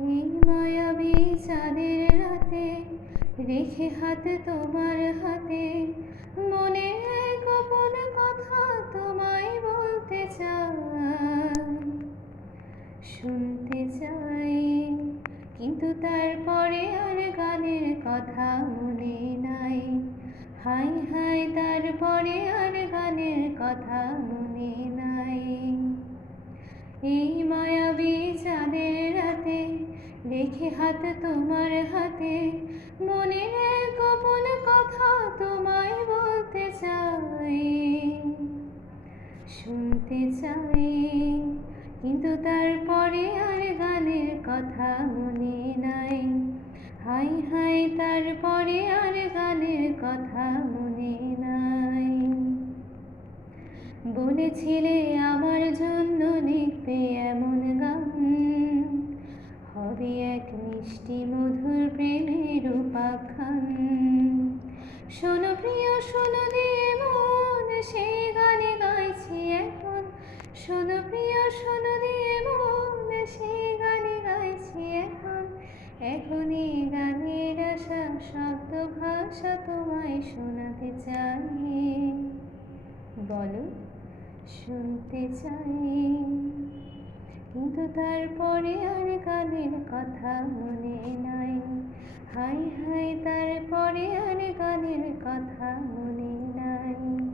এই মায়াবী চাঁদের রাতে রেখে হাত তোমার হাতে মনের গোপন কথা তোমায় বলতে চাই, শুনতে চাই। কিন্তু তারপরে আর গানের কথা মনে নাই। হাই হাই তারপরে আর গানের কথা মনে নাই। এই মায়াবী চাঁদের রাতে রেখে হাত তোমার হাতে মনের গোপন কথা তোমায় বলতে চাই, শুনতে চাই। কিন্তু তারপরে আর গানের কথা মনে নাই। হাই হাই তারপরে আর গানের কথা মনে নাই। বলেছিলে আমার জন্য লিখবে এমন গান, হবে এক মিষ্টি মধুর প্রেমের উপাখ্যান। শোনো প্রিয় শোনো দিয়ে মন সেই গানে গাইছি এখন। শোনো প্রিয় শোনো দিয়ে মন সেই গানে গাইছি এখন। এখনই গানের আশা শব্দ ভাষা তোমায় শোনাতে চাই। বলো, শুনতে চাই। কিন্তু তারপরে আর গানের কথা মনে নাই। হাই হাই তারপরে আর গানের কথা মনে নাই।